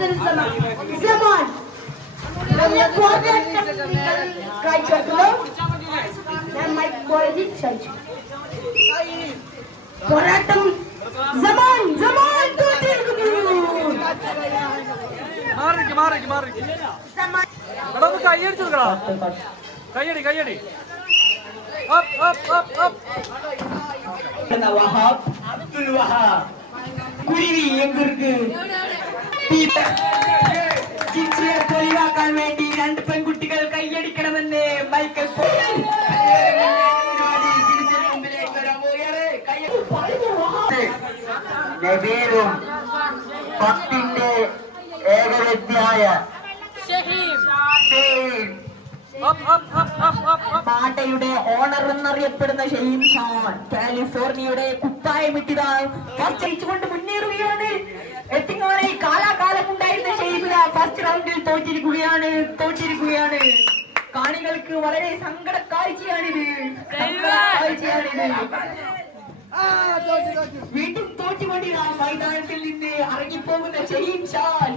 Abdul Zaman. Dan Mike Boyd saja. Poratam Zaman tutil kudu. മാറി എടാ ഒന്ന് കൈയടിച്ചെടുക്കടാ കൈയടി വഹാബ് അബ്ദുൽ വഹാബ് കുരുവി എങ്കിർക്ക് ചിച്ചിയെ തെളിവാക്കാൻ വേണ്ടി രണ്ട് പെൺകുട്ടികൾ കൈയടിക്കണമെന്ന് മൈക്കൽ നബീലും പത്തിന്റെ ഏകവ്യക്തിയായ പാട്ടയുടെ ഓണർ എന്നറിയപ്പെടുന്ന ഷഹീൻ ഷാൻ കാലിഫോർണിയയുടെ കുപ്പായമിട്ടിതാണ് കൊണ്ട് മുന്നേറുകയാണ്. എത്തിങ്ങോളെ കാലാകാലം ഉണ്ടായിരുന്ന ഷെയ്ബില ഫസ്റ്റ് റൗണ്ടിൽ തോറ്റിരിക്കുകയാണ്. കാണികൾക്ക് വളരെ സങ്കട കാഴ്ചയാണിത്. വീണ്ടും തോറ്റുകൊണ്ടിരുന്ന മൈതാനത്തിൽ നിന്ന് ഇറങ്ങിപ്പോകുന്ന ഷഹീൻ ഷാൻ